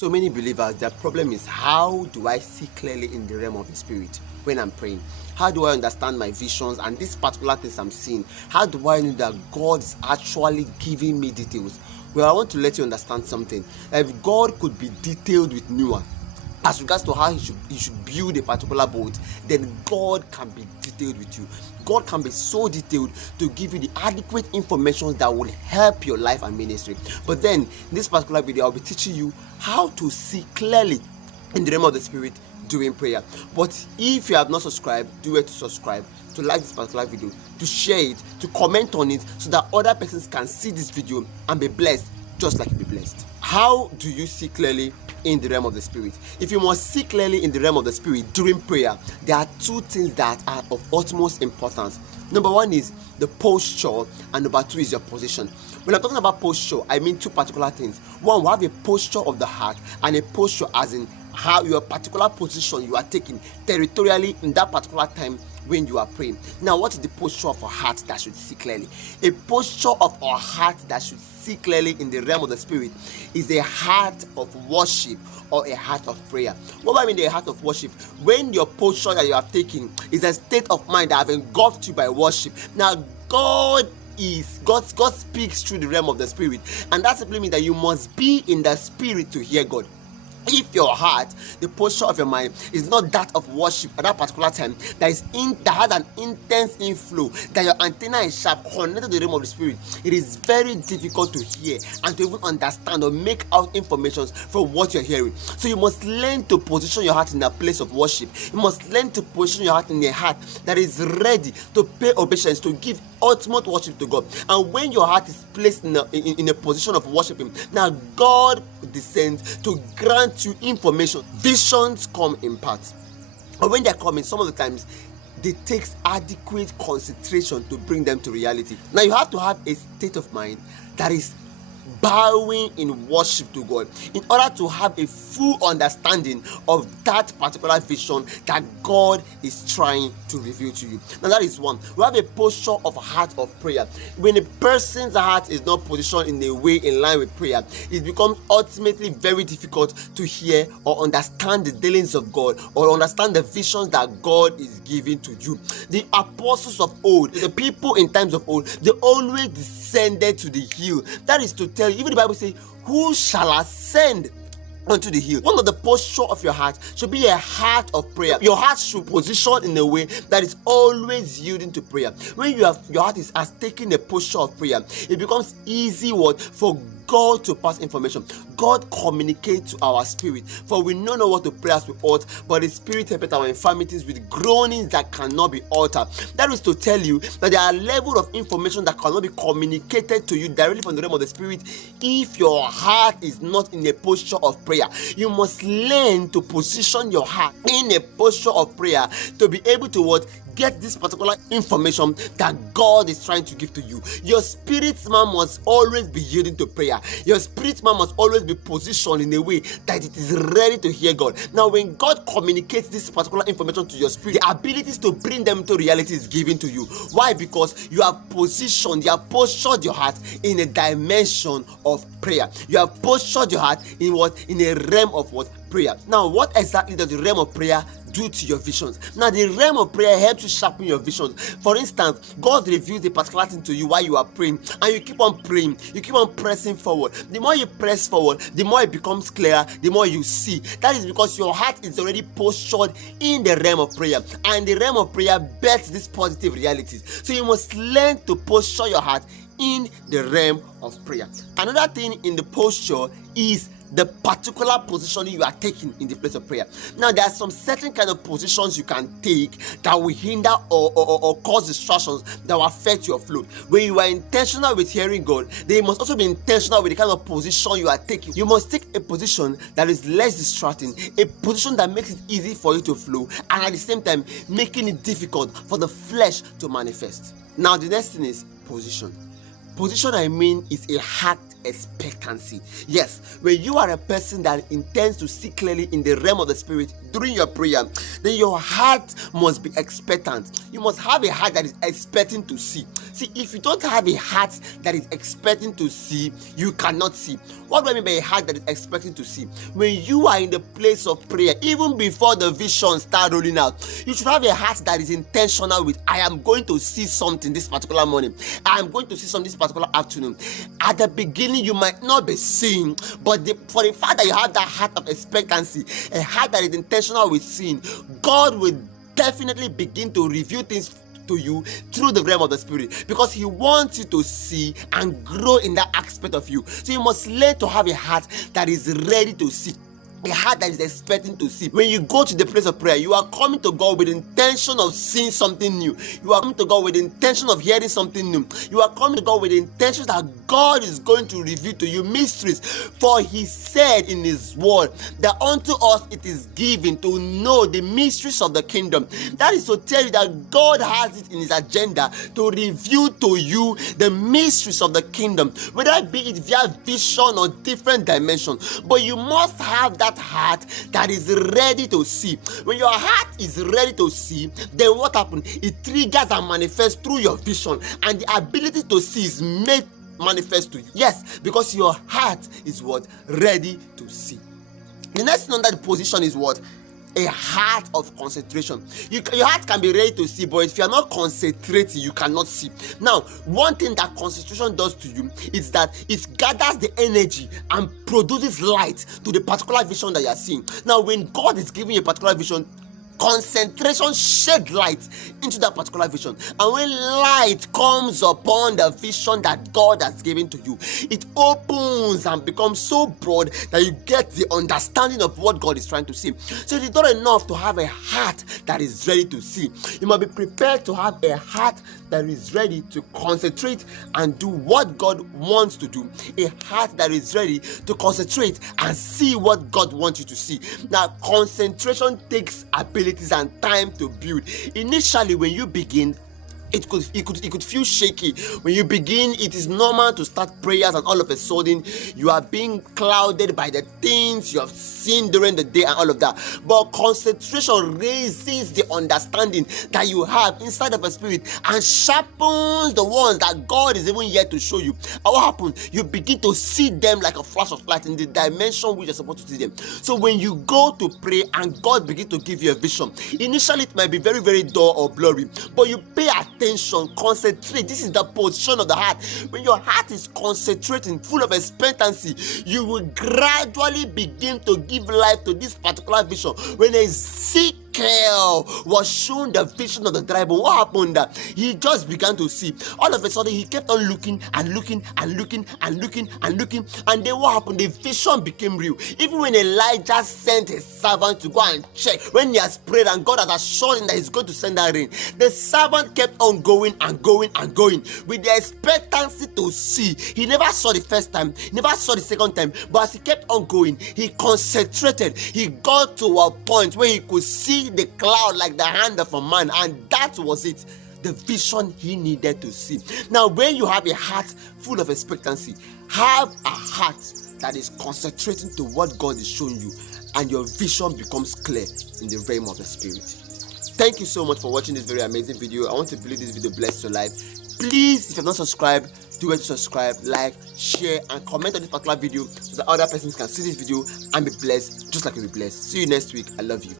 So many believers, their problem is, how do I see clearly in the realm of the spirit when I'm praying? How do I understand my visions and these particular things I'm seeing? How do I know that God is actually giving me details? Well, I want to let you understand something. If God could be detailed with Noah as regards to how he should build a particular boat, then God can be detailed with you. God can be so detailed to give you the adequate information that will help your life and ministry. But then, in this particular video, I'll be teaching you how to see clearly in the realm of the spirit during prayer. But if you have not subscribed, do it to subscribe, to like this particular video, to share it, to comment on it, so that other persons can see this video and be blessed just like you be blessed. How do you see clearly in the realm of the spirit? If you must see clearly in the realm of the spirit during prayer, there are two things that are of utmost importance. Number one is the posture, and number two is your position. When I'm talking about posture, I mean two particular things. One, we have a posture of the heart, and a posture as in how your particular position you are taking territorially in that particular time when you are praying. Now, what is the posture of our heart that should see clearly? A posture of our heart that should see clearly in the realm of the spirit is a heart of worship or a heart of prayer. What do I mean, a heart of worship? When your posture that you are taking is a state of mind that have engulfed you by worship. Now, God speaks through the realm of the spirit, and that simply means that you must be in the spirit to hear God. If your heart, the posture of your mind, is not that of worship at that particular time, that has an intense inflow, that your antenna is sharp, connected to the realm of the spirit, it is very difficult to hear and to even understand or make out information from what you're hearing. So you must learn to position your heart in a place of worship. You must learn to position your heart in a heart that is ready to pay obeisance, to give ultimate worship to God. And when your heart is placed in a position of worshiping, now God descends to grant you information. Visions come in parts, and when they're coming, some of the times it takes adequate concentration to bring them to reality. Now you have to have a state of mind that is bowing in worship to God in order to have a full understanding of that particular vision that God is trying to reveal to you. Now that is one. We have a posture of heart of prayer. When a person's heart is not positioned in a way in line with prayer, it becomes ultimately very difficult to hear or understand the dealings of God or understand the visions that God is giving to you. The apostles of old, the people in times of old, they always descended to the hill. That is to tell you, even the Bible says, who shall ascend unto the hill? One of the posture of your heart should be a heart of prayer. Your heart should position in a way that is always yielding to prayer. When your heart has taken a posture of prayer, it becomes easy for God to pass information. God communicates to our spirit, for we know not what to pray as we ought, but the Spirit helpeth our infirmities with groanings that cannot be uttered. That is to tell you that there are levels of information that cannot be communicated to you directly from the realm of the spirit if your heart is not in a posture of prayer. You must learn to position your heart in a posture of prayer to be able to get this particular information that God is trying to give to you. Your spirit man must always be yielding to prayer. Your spirit man must always be positioned in a way that it is ready to hear God. Now, when God communicates this particular information to your spirit, the abilities to bring them to reality is given to you. Why? Because you have postured your heart in a dimension of prayer. You have postured your heart in a realm of prayer. Now, what exactly does the realm of prayer do to your visions? Now, the realm of prayer helps you sharpen your visions. For instance, God reveals a particular thing to you while you are praying, and you keep on praying, you keep on pressing forward. The more you press forward, the more it becomes clearer, the more you see. That is because your heart is already postured in the realm of prayer, and the realm of prayer bets these positive realities. So you must learn to posture your heart in the realm of prayer. Another thing in the posture is the particular position you are taking in the place of prayer. Now, there are some certain kind of positions you can take that will hinder or cause distractions that will affect your flow. When you are intentional with hearing God, then you must also be intentional with the kind of position you are taking. You must take a position that is less distracting, a position that makes it easy for you to flow, and at the same time making it difficult for the flesh to manifest. Now, the next thing is position. Position, I mean, is a heart expectancy. Yes, when you are a person that intends to see clearly in the realm of the spirit during your prayer, then your heart must be expectant. You must have a heart that is expecting to see. See, if you don't have a heart that is expecting to see, you cannot see. What do I mean by a heart that is expecting to see? When you are in the place of prayer, even before the vision start rolling out, you should have a heart that is intentional with, I am going to see something this particular morning. I am going to see something this particular afternoon. At the beginning, you might not be seeing, but for the fact that you have that heart of expectancy, a heart that is intentional with seeing, God will definitely begin to reveal things to you through the realm of the spirit, because he wants you to see and grow in that aspect of you. So you must learn to have a heart that is ready to see, a heart that is expecting to see. When you go to the place of prayer, you are coming to God with the intention of seeing something new. You are coming to God with the intention of hearing something new. You are coming to God with the intention that God is going to reveal to you mysteries. For he said in his word that unto us it is given to know the mysteries of the kingdom. That is to tell you that God has it in his agenda to reveal to you the mysteries of the kingdom, whether it be it via vision or different dimension. But you must have that heart that is ready to see. When your heart is ready to see, then what happens? It triggers and manifests through your vision, and the ability to see is made manifest to you. Yes, because your heart is what? Ready to see. The next thing under the position is what? A heart of concentration. Your heart can be ready to see, but if you are not concentrating, you cannot see. Now, one thing that concentration does to you is that it gathers the energy and produces light to the particular vision that you are seeing. Now, when God is giving you a particular vision, concentration shed light into that particular vision, and when light comes upon the vision that God has given to you, it opens and becomes so broad that you get the understanding of what God is trying to see. So it is not enough to have a heart that is ready to see. You must be prepared to have a heart that is ready to concentrate and do what God wants to do. A heart that is ready to concentrate and see what God wants you to see. Now, concentration takes ability and time to build. Initially, when you begin, it could feel shaky. When you begin, it is normal to start prayers and all of a sudden you are being clouded by the things you have seen during the day and all of that. But concentration raises the understanding that you have inside of a spirit and sharpens the ones that God is even yet to show you. And what happens? You begin to see them like a flash of light in the dimension which you're supposed to see them. So when you go to pray and God begins to give you a vision, initially it might be very, very dull or blurry, but you pay attention, concentrate. This is the position of the heart. When your heart is concentrating, full of expectancy, you will gradually begin to give life to this particular vision. When Ezekiel was shown the vision of the dry bone, what happened? That he just began to see. All of a sudden, he kept on looking and looking and looking and looking and looking, and then what happened? The vision became real. Even when Elijah sent his servant to go and check, when he has prayed and God has assured him that he's going to send that rain, the servant kept on going and going and going with the expectancy to see. He never saw the first time, never saw the second time, but as he kept on going, he concentrated. He got to a point where he could see the cloud like the hand of a man, and that was it, the vision he needed to see. Now, when you have a heart full of expectancy, have a heart that is concentrating to what God is showing you, and your vision becomes clear in the realm of the spirit. Thank you so much for watching this very amazing video. I want to believe this video blessed your life. Please, if you have not subscribed, do it to subscribe, like, share, and comment on this particular video so that other persons can see this video and be blessed just like you'll be blessed. See you next week. I love you.